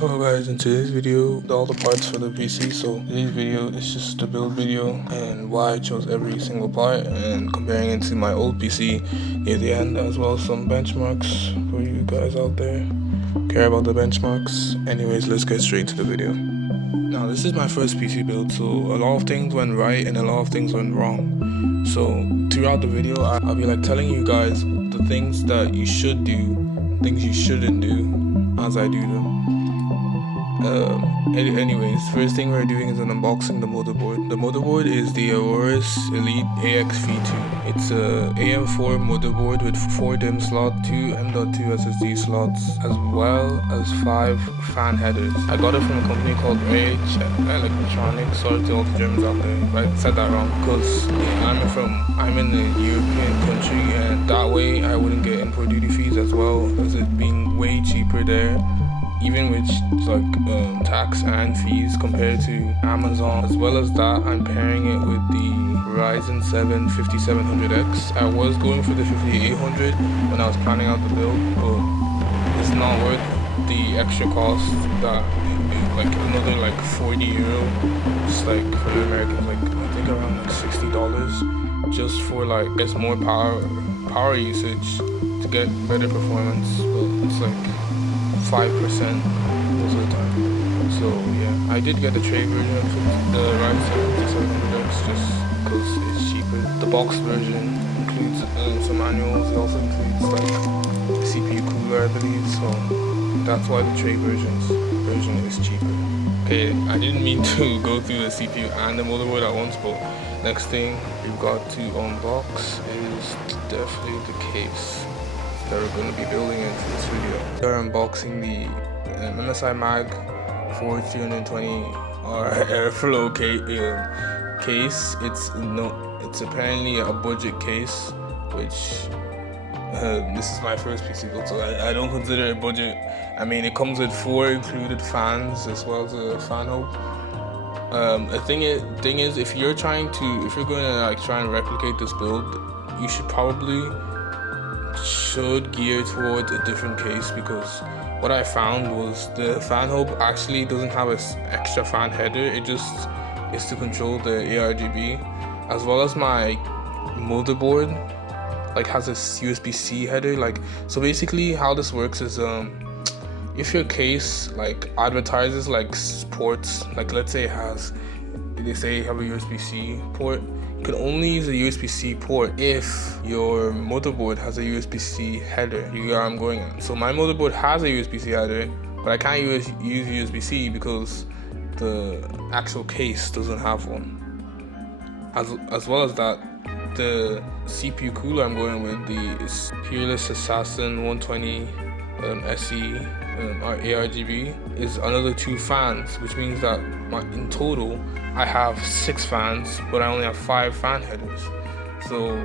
Hello guys, in today's video, all the parts for the PC. So today's video is just a build video and why I chose every single part and comparing it to my old PC near the end, as well as some benchmarks for you guys out there who care about the benchmarks. Anyways, let's get straight to the video. Now this is my first PC build, so a lot of things went right and a lot of things went wrong. So throughout the video, I'll be like telling you guys the things that you should do, things you shouldn't do as I do them. Anyways, first thing we're doing is an unboxing the motherboard. The motherboard is the Aorus Elite AXV2. It's a AM4 motherboard with 4 DIMM slots, 2 M.2 SSD slots, as well as 5 fan headers. I got it from a company called Electronics. Sorry to all the Germans out there, I said that wrong, because I'm in the European country, and that way I wouldn't get import duty fees, as well as it being way cheaper there, even with like tax and fees compared to Amazon. As well as that, I'm pairing it with the Ryzen 7 5700X. I was going for the 5800 when I was planning out the build, but it's not worth the extra cost. That like another like 40 euro, just like for the Americans, like I think around like $60, just for like it's more power usage to get better performance, but it's like 5% most of the time. So yeah, I did get the trade version of the Ryzen 5700X just because it's cheaper. The box version includes some manuals. It also includes like the CPU cooler, I believe. So that's why the trade version is cheaper. Okay, I didn't mean to go through the CPU and the motherboard at once, but next thing we've got to unbox is definitely the case that we're going to be building in for this video. We're unboxing the MSI Mag 4320 Airflow case. It's apparently a budget case, which this is my first PC build, so I don't consider it budget. I mean, it comes with 4 included fans as well as a fan hub. The thing is, if you're going to like try and replicate this build, you should gear towards a different case, because what I found was the fan hub actually doesn't have an extra fan header. It just is to control the argb, as well as my motherboard like has a USB-C header. Like, so basically how this works is if your case like advertises like ports, like let's say they say you have a USB-C port, you can only use a USB-C port if your motherboard has a USB-C header. You get where I'm going at. So my motherboard has a USB-C header, but I can't use USB-C because the actual case doesn't have one. As well as that, the CPU cooler I'm going with, the Peerless Assassin 120 SE ARGB, is another 2 fans, which means that in total I have 6 fans, but I only have 5 fan headers. So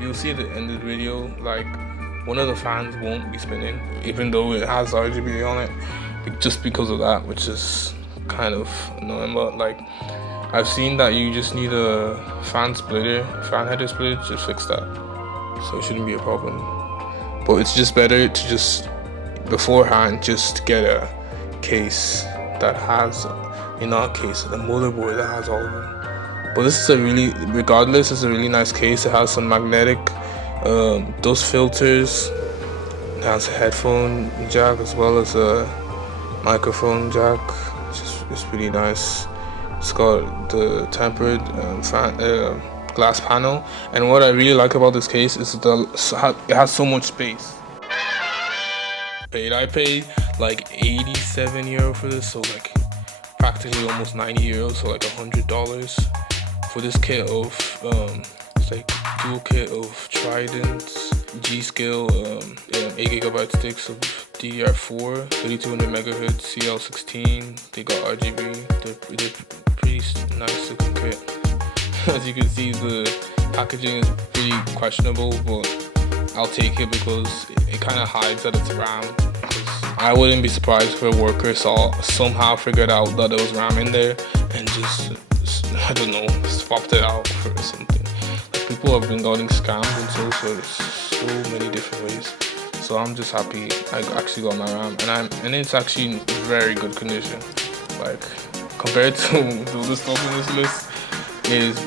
you'll see at the end of the video, like one of the fans won't be spinning, even though it has RGB on it, just because of that, which is kind of annoying. But like, I've seen that you just need a fan header splitter, just fix that, so it shouldn't be a problem. But it's just better to just beforehand just get a case that has a motherboard that has all of them. But this is regardless, it's a really nice case. It has some magnetic dust filters. It has a headphone jack as well as a microphone jack. It's pretty nice. It's got the tempered glass panel, and what I really like about this case is it has so much space. I paid like 87 euro for this, so like practically almost 90 euros, so like $100 for this kit of it's like dual kit of Trident, gskill, 8 GB sticks of DDR4, 3200 MHz CL16. They got RGB. They're pretty nice looking kit. As you can see, the packaging is pretty questionable, but I'll take it because it kind of hides that it's RAM. I wouldn't be surprised if a worker somehow figured out that there was RAM in there and just I don't know, swapped it out for something. Like, people have been getting scammed and so many different ways. So I'm just happy I actually got my RAM, and it's actually in very good condition. Like compared to the other stuff in this list, it's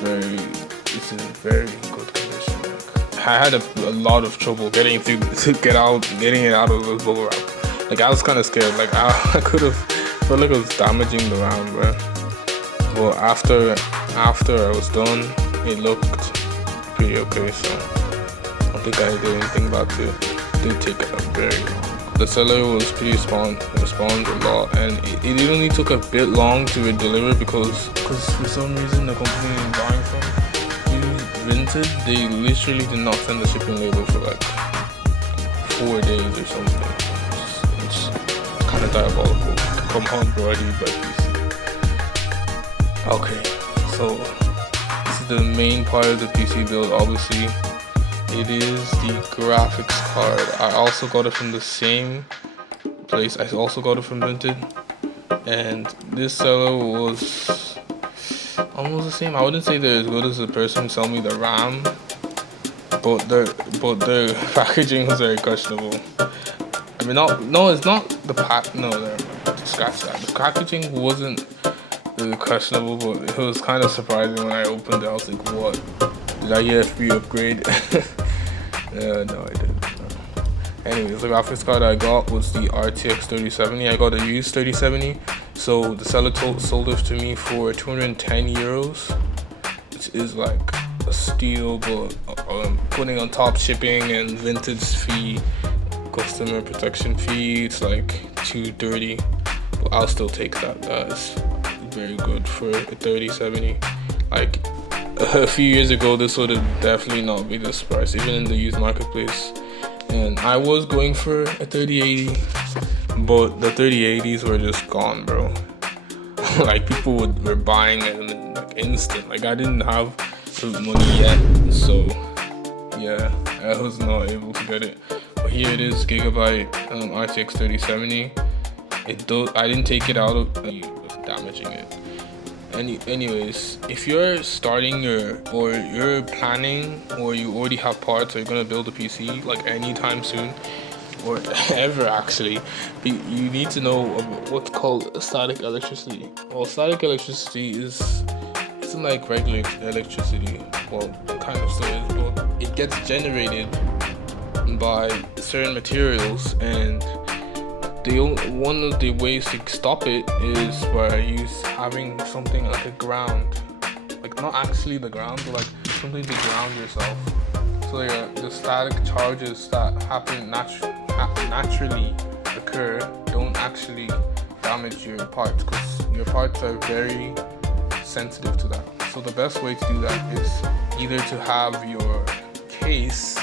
in very good condition. Like, I had a lot of trouble getting it out of the bubble wrap. Like I was kind of scared. Like I could have felt like I was damaging the RAM, bro. But after I was done, it looked pretty okay. So I don't think I did anything bad to it. It did take a very long. The seller was pretty responded a lot, and it only took a bit long to deliver because for some reason the company I'm buying from, Vinted, they literally did not send the shipping label for like 4 days or something. It's kind of diabolical. Come on, bro, I need my PC. Okay, so this is the main part of the PC build. Obviously, it is the graphics card. I also got it from the same place. I also got it from Vinted, and this seller was almost the same. I wouldn't say they're as good as the person who sold me the RAM, but their packaging was very questionable. I mean, it's not the pack. No, scratch that. The packaging wasn't really questionable, but it was kind of surprising when I opened it. I was like, what? Did I get a free upgrade? No, I didn't. No. Anyways, the graphics card I got was the RTX 3070. I got a used 3070. So the seller sold it to me for 210 euros, which is like a steal, but putting on top shipping and vintage fee, customer protection fee, it's like 230. But I'll still take that. That is very good for a 3070. Like a few years ago, this would have definitely not been this price, even in the used marketplace. And I was going for a 3080, but the 3080s were just gone, bro. Like people were buying it in like instant. Like I didn't have the money yet, so yeah, I was not able to get it. But here it is, Gigabyte RTX 3070. I didn't take it out of damaging it. Anyways, if you're starting or you're planning, or you already have parts, or you're gonna build a PC like anytime soon, or ever actually, you need to know what's called static electricity. Well, static electricity isn't like regular electricity. Well, it kind of still is, but it gets generated by certain materials, and one of the ways to stop it is by having something like a ground, like not actually the ground, but like something to ground yourself, so the static charges that happen naturally occur don't actually damage your parts, because your parts are very sensitive to that. So the best way to do that is either to have your case,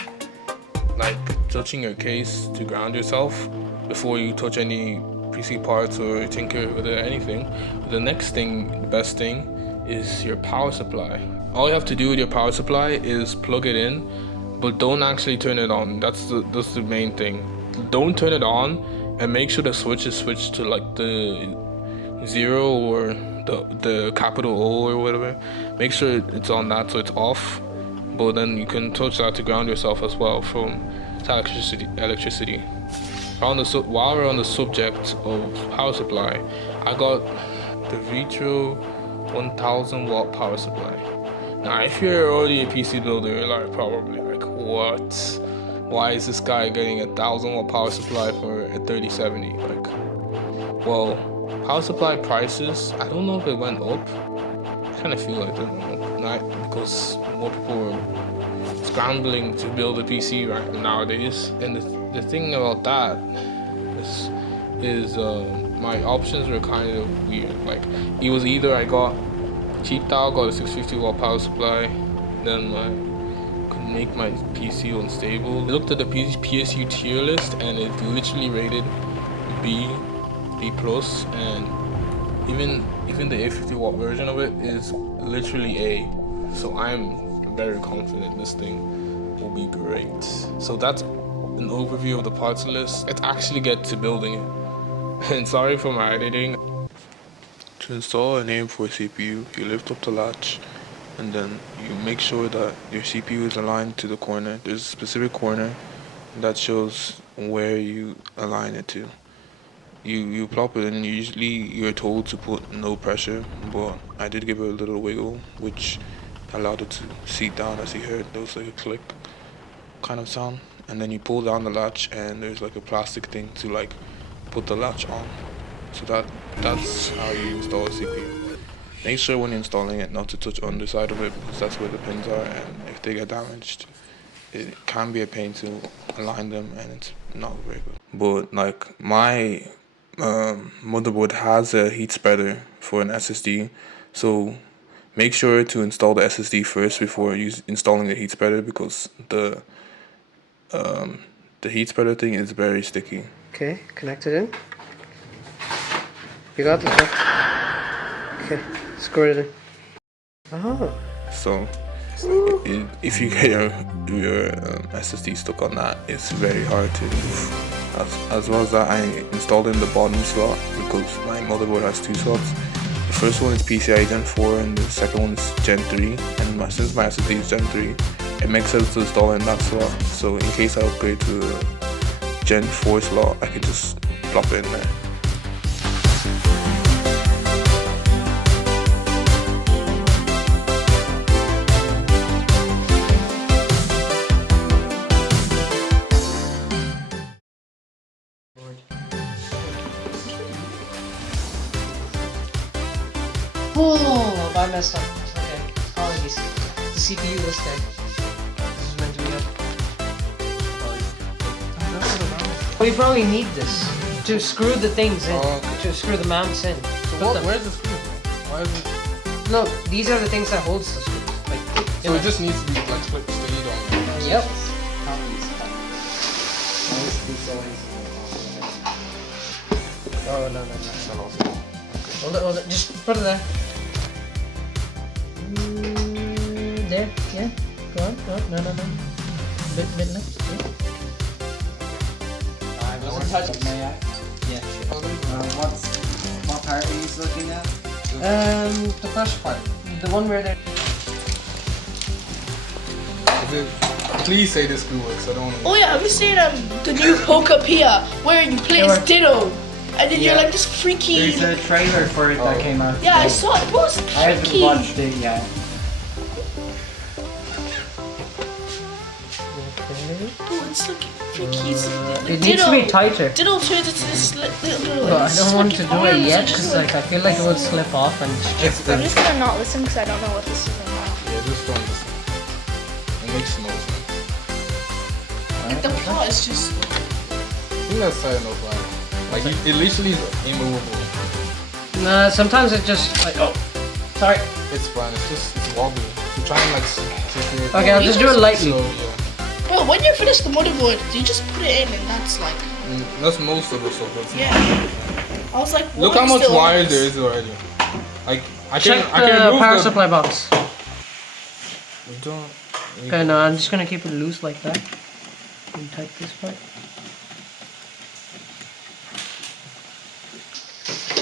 like touching your case to ground yourself before you touch any PC parts or tinker with anything. The best thing is your power supply. All you have to do with your power supply is plug it in, but don't actually turn it on. That's the main thing. Don't turn it on, and make sure the switch is switched to like the 0 or the capital O or whatever. Make sure it's on that, so it's off. But then you can touch that to ground yourself as well from electricity. While we're on the subject of power supply, I got the Vetroo 1000 watt power supply. Now, if you're already a PC builder, you're like probably like, what? Why is this guy getting a 1000 watt power supply for a 3070? Like, well, power supply prices, I don't know if it went up. I kind of feel like it went up, not because more people are scrambling to build a PC right nowadays. And the thing about that is my options were kind of weird. Like, it was either I got cheap out, got a 650 watt power supply, then I could make my PC unstable. I looked at the PSU tier list, and it literally rated B plus, and even the 850 watt version of it is literally A. So I'm very confident this thing will be great. So that's an overview of the parts list. Let's actually get to building it. And sorry for my editing. To install an AM4 CPU, you lift up the latch, and then you make sure that your CPU is aligned to the corner. There's a specific corner that shows where you align it to. You plop it in. Usually you're told to put no pressure, but I did give it a little wiggle, which allowed it to seat down. As you heard, there was like a click kind of sound, and then you pull down the latch, and there's like a plastic thing to like put the latch on. So that's how you install a CPU. Make sure when you're installing it not to touch underside of it, because that's where the pins are, and if they get damaged, it can be a pain to align them, and it's not very good. But like my motherboard has a heat spreader for an SSD, so make sure to install the SSD first before installing the heat spreader, because the heat spreader thing is very sticky. Okay, connect it in. You got this, huh? Okay, screw it in. Oh. So if you get your SSD stuck on that, it's very hard to move. As well as that, I installed in the bottom slot because my motherboard has 2 slots. The first one is PCIe Gen 4 and the second one is Gen 3. And since my SSD is Gen 3, it makes sense to install in that slot. So in case I upgrade to the Gen 4 slot, I can just plop it in there. Oh, I messed up. Okay, apologies. The CPU was dead. This is meant to be up. We probably need this to screw the things in. Oh, okay. To screw the mounts in. So where's the screw? Why is it? No, these are the things that holds the screws. Like, So it just needs to be like stayed on. Yep. Oh no. Hold it. Just put it there. There. Yeah. Go on. No. Bit left. Yeah. I wasn't touching. May I? Yeah. Sure. What part are you looking at? The first part. The one where they're. Please say this screw works. I don't want to. Oh yeah, have you seen the new Poca Pia where you play as Ditto and then you're like this freaky. There's a trailer for it that came out. Yeah, I saw it. It was freaky. I haven't watched it yet. Oh, it's like freaky. It's like It needs to be tighter. Ditto turns into this little. But I don't want to do it arms yet and just because like I feel like it would slip off and just. I'm just gonna not listen because I don't know what this is about. Yeah, just don't listen. It makes no sense. Like the plot is just. I think that's fair enough, like it literally is immovable. Nah, sometimes it just like sorry. It's fine. It's wobbly. You try and like secure it. Okay, I'll just do it lightly. So yeah. Bro, when you finish the motherboard, you just put it in and that's like. That's most of the stuff. Yeah. I was like, look how much wire there is already. Like I Check can the remove power the supply box. We don't. Okay, no, I'm just gonna keep it loose like that. And tight this part.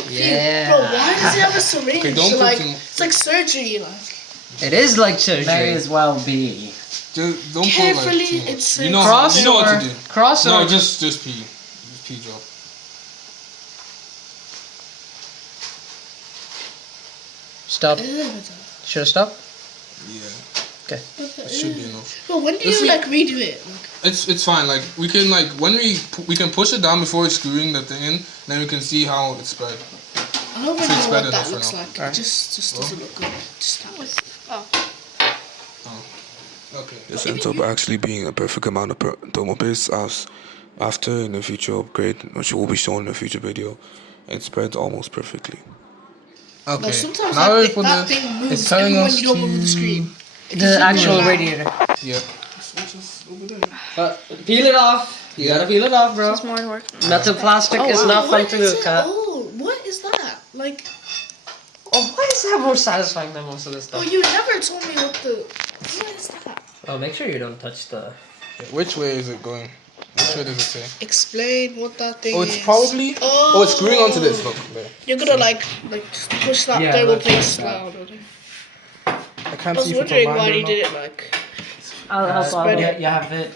Yeah. Bro, why does it have a syringe? Okay, don't like, put it's like surgery, like. It is like surgery. May as well be. Just don't Carefully, put like it's you know, cross you know what to do. Cross No, or just pee. Just pee drop. stop. Should I stop? Yeah. Okay. That should be enough. But when do you like redo it? Like, It's fine. Like we can like when we can push it down before it's screwing the thing in, then we can see how it's spread. I don't So really it's know better what that enough looks for now. like. It just doesn't look good. Just that was. Oh. Okay. This ends up actually being a perfect amount of thermal paste, as after in the future upgrade, which will be shown in a future video, it spreads almost perfectly. Okay. No, sometimes now that thing moves it's telling even when us you don't move the screen. The actual radiator. Yeah. Peel it off. You gotta peel it off, bro. It's more work. Metal plastic is wow, not fun what to is look it? at. Oh, what is that? Like, Oh, why is that more satisfying than most of this oh, stuff? you never told me what the. What is that? Oh, make sure you don't touch the. Which way is it going? Which way does it say? Explain what that thing is. Oh, it's probably. Oh, it's screwing onto this. Look there. You're gonna like just push that Yeah, thermal that's paste right. down. I think. I can't I was see if it's wondering aligned why or you not. did it like. I'll help Spread out. it. You have it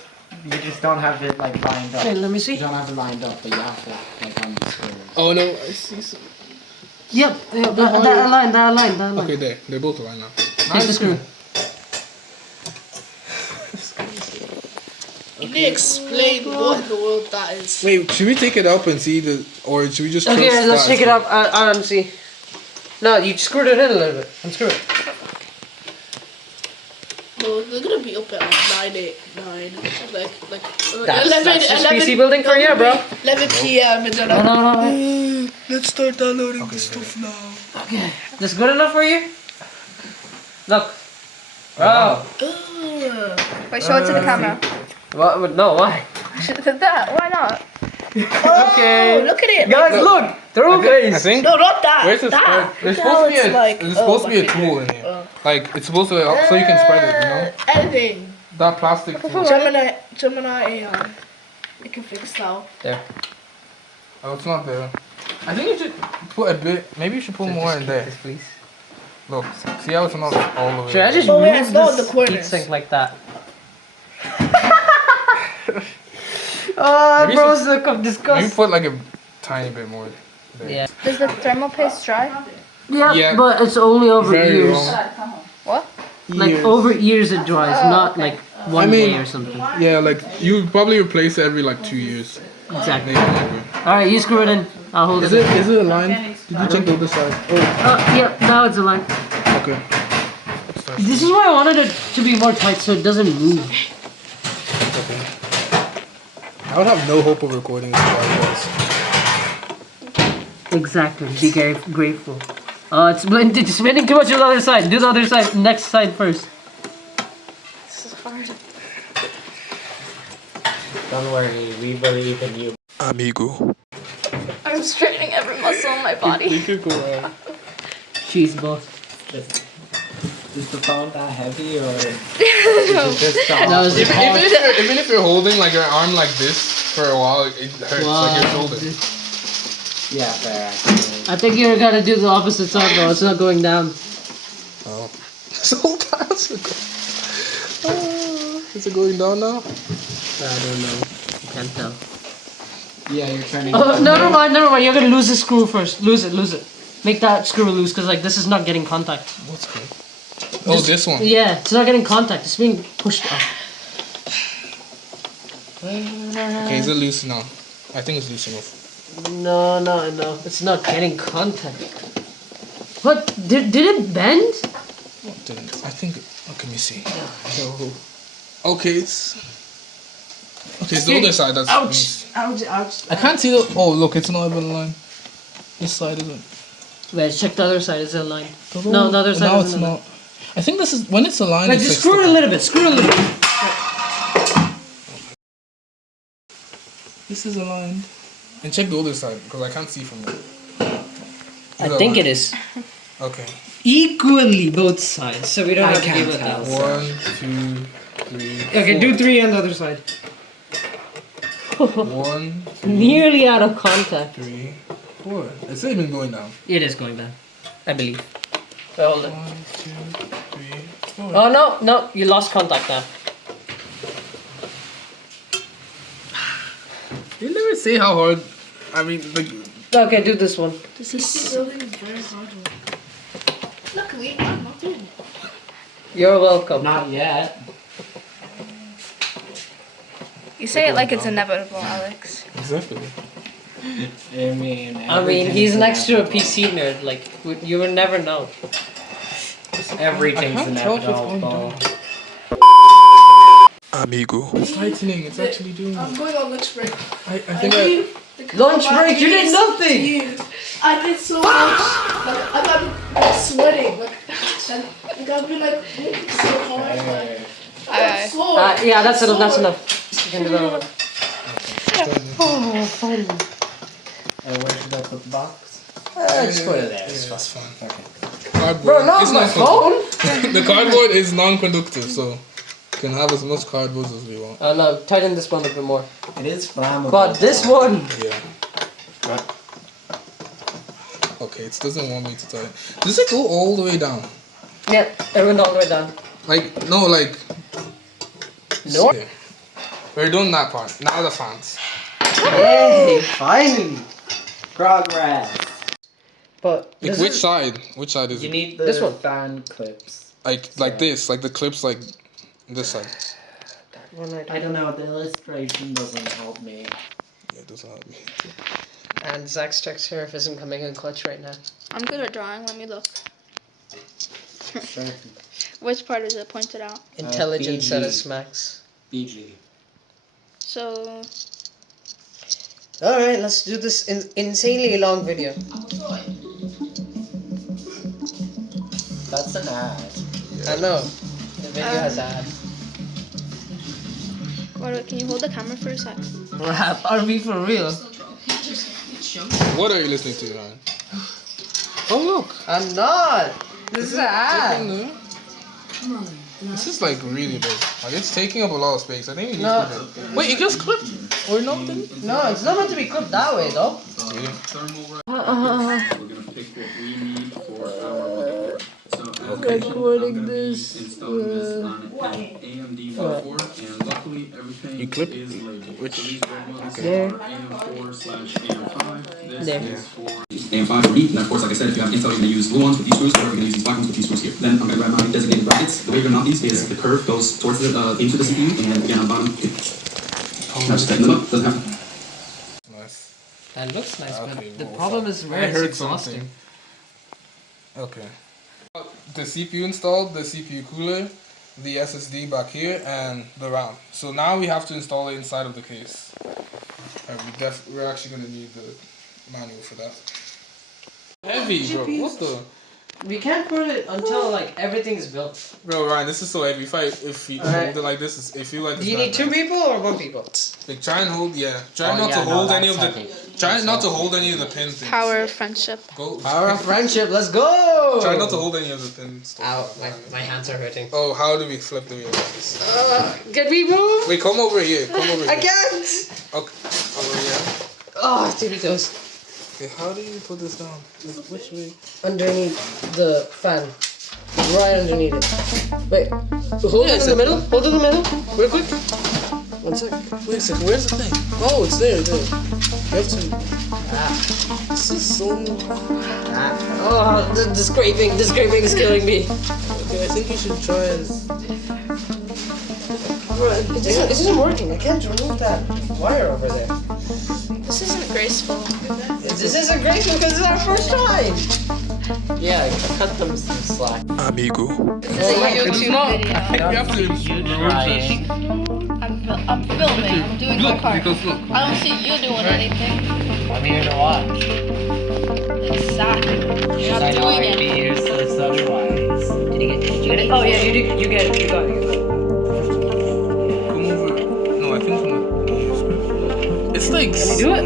You just don't have it like lined up. Hey, let me see. You don't have it lined up, but you have to like on the squares. Oh no, I see some. Yep, that line. Okay, there. They're both aligned now. Take the screw. Can you explain what in the world that is? Wait, should we take it up and see the, or should we just? Okay, trust let's that? take it up and see. No, you screwed it in a little bit. Unscrew it. No, they're gonna be up at like 9, 8, 9, like That's just PC building for you, bro. 11 p.m. and then No. Let's start downloading this stuff now. Okay. This good enough for you? Look. Bro. Wait, show it to the camera. What? No, why? That, why not? Okay. Oh, look at it. Guys, look. Throw I face. think. No, not that. Where's the that. spread? There's That supposed to be looks a. like- There's supposed to oh, be a my tool in finger. here. Like it's supposed to, so you can spread it. You know. Anything. That plastic tool. Gemini AI. It can fix now. There. Oh, it's not there. I think you should put a bit. Maybe you should put more in there. Please. Look, see how it's not all the way. Should I just Oh, yeah, move it's not in this the corners. heatsink like that? Oh, Maybe bros, look, I'm Maybe disgusted. put like a tiny bit more. There. Yeah. Does the thermal paste dry? Yeah. But it's only over Very years. wrong. What? Like over years it dries, not like one mean- day or something. Yeah, like you probably replace it every like 2 years. Exactly. Maybe longer. Alright, you screw it in. I'll hold Is it. it aligned? Did you check the other side? Oh, Yeah, now it's aligned. okay. This is why I wanted it to be more tight so it doesn't move. Okay. I would have no hope of recording this podcast. Exactly. Be grateful. It's spinning too much on the other side. Do the other side. Next side first. This is hard. Don't worry, we believe in you. Amigo. I'm straightening every muscle in my We body. could go out. Cheese both. Is the phone that heavy or is it just That was Even if you're holding like your arm like this for a while, it hurts like your shoulder. Yeah, fair actually. I think you're gonna do the opposite side though. It's not going down. Oh. This whole time is it going down now? I don't know. Can't tell. Yeah, you're turning. Oh, never mind. You're gonna lose the screw first. Lose it. Make that screw loose because like this is not getting contact. What's good? Oh, this one. Yeah, it's not getting contact. It's being pushed up. Okay, is it loose now? I think it's loose enough. No. It's not getting contact. What? Did it bend? What didn't? I think. Okay, let me see. Okay, it's the other side. That's Ouch. I can't see the. Oh, look, it's not even aligned. This side isn't. Wait, check the other side. Is it aligned? No, the other side No, isn't it's aligned. not. I think this is when it's aligned. Wait, it's just like screw it a little bit. This is aligned. And check the other side because I can't see from there. I think it is. Okay. Equally both sides, so we don't have to deal with that. 1, 2, 3. Okay, do 3 on the other side. 1, 2, Nearly out of contact. 3, 4. It's not even going down. It is going down, I believe. Wait, hold it. 1, 2, 3, 4. Oh no, you lost contact now. You never say how hard. I mean, like. Okay, do this one. This is building is very hard. Luckily, I'm not doing it. You're welcome. Not yet. You say it like it's inevitable, Alex. Exactly. I mean, He's next to a PC nerd. Like, you will never know. Everything's I can't tell if it's inevitable. Amigo. It's tightening. It's actually doing I'm it. going on lunch break. I think I. Lunch break, you did nothing! I did so much. Like, I got like, sweating. Like, I've been like working so hard. Like, I'm so Yeah, that's enough. That's enough. You can do that one. Oh, fun. Where should I put the box? Just put it there. It's fine. Okay. Cardboard. Bro, not it's my not phone. The cardboard is non-conductive, so we can have as much cardboard as we want. Oh no, tighten this one a bit more. It is flammable. But this one. Yeah. Okay, it doesn't want me to tighten. Does it go all the way down? Yeah, everyone all the way down. Like, no, like. No. Okay. We're doing that part. Now the fans. Hey, finally. Progress. But Like, this which is- side? Which side is You it? need the This one. fan clips. Like this, like the clips, like this side. One right I don't know, the illustration doesn't help me. Yeah, it doesn't help me. And Zach's check sheriff isn't coming in clutch right now. I'm good at drawing. Let me look. Sure. Which part is it pointed out? Intelligence BG. at its max. BG. So Alright, let's do this insanely long video. That's an ad. I know. The video has ads. can you hold the camera for a sec? Rap, are we for real? What are you listening to, Ryan? Oh look. I'm not! This is an ad! This is like really big. Like it's taking up a lot of space. I think you need No. to clip it. Wait, it just clipped or nothing? No, it's not meant to be clipped that way though. Really? We're gonna pick what we need for our motherboard. So recording this. Installing this on an AMD motherboard, and luckily everything You clip? is labeled. Which? So these red ones There. are AM4/AM5. This There. is for AM5 or E. And of course, like I said, if you have Intel, you're gonna use blue ones with these screws, or you're gonna use these black ones with these screws here. Then I'm gonna grab my designated brackets. The way you're gonna mount these is the curve goes towards the into the CPU, and again on the bottom. Now just tighten them up. Doesn't have to. Nice. That looks nice, Okay, but the well, problem is I where it's heard exhausting. Okay. The CPU installed, the CPU cooler, the SSD back here, and the RAM. So now we have to install it inside of the case. We're actually gonna need the manual for that. Heavy, bro. What the? We can't put it until like everything's built. Bro, Ryan, this is so heavy. If you Alright. hold it like this, it feel like. Do you need two people or one people? Like try and hold, yeah. Try Oh, not yeah, to no, hold that's any of the. heavy. Try not to hold any of the pin things. Power of friendship. Go. Power of friendship, let's go! Try not to hold any of the pins. Ow, my hands are hurting. Oh, how do we flip the wheel? Can we move? Wait, come over here. Come over here. I can't! Okay. Oh yeah. Oh, tippy toes. Okay, how do you put this down? Which way? Underneath the fan. Right underneath it. Wait, hold it in the middle. Hold it in the middle. Real quick. 1 sec. Wait a second. Where's the thing? Oh, it's there. There. You have to. This is so. Oh, the scraping is killing me. Okay, I think you should try and. Bro, it isn't working. I can't remove that wire over there. This isn't graceful. This isn't great because it's our first time. Yeah, cut them some slack. Amigo. This is a YouTube video. You have to. Trying. I'm filming. I'm doing my part. Because look. I don't see you doing anything. I'm here to watch. Exactly. You're I not know doing I'd be it. useless otherwise. Did you get it? Oh yeah, you did. You got it. Come over. No, I think from the. It's like. Can you do it?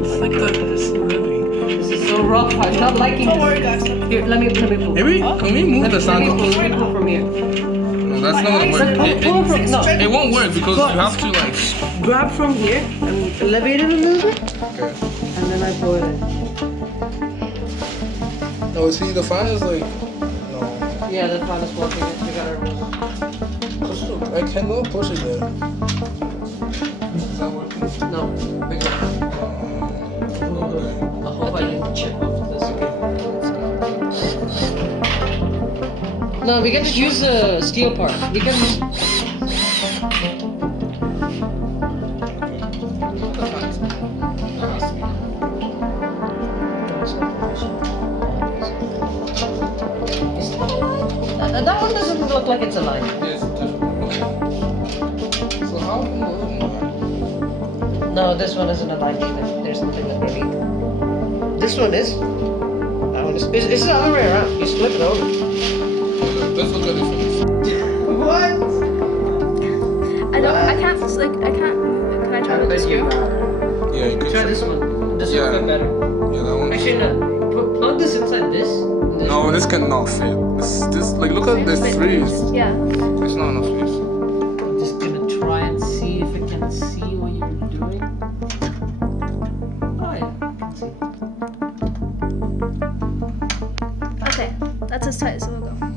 It's like the. It's so heavy. This is so rough. I'm not liking Don't this. worry, guys. Here, let me pull. Maybe can we move the Let stand me up? pull from here. No, that's not gonna work. Pull from no. It won't work because you have to like. Grab from here and elevate it a little bit, Okay. and then I pull it in. No, see the fan is like. No. Yeah, that fan is working. You gotta remove it. I cannot push it there. Is that working? No, bigger. I hope I didn't chip off this. No, we can just use the steel part. We can. That one doesn't look like it's aligned. Yes, it does. So how can the other one? No, this one isn't aligned either. There's nothing underneath. This one is. That one is. It's the other way around. You flip it over. Let's look at this one. What? I can't move it. Can I try with the screw? Yeah, you could Try this one. This Yeah. will fit better. Yeah, that one. Actually, no. Plug this inside this. No, this cannot fit. This like look at this freeze. Yeah. It's not enough space. I'm just gonna try and see if it can see what you're doing. Oh yeah, I can see. Okay, that's as tight as it will go.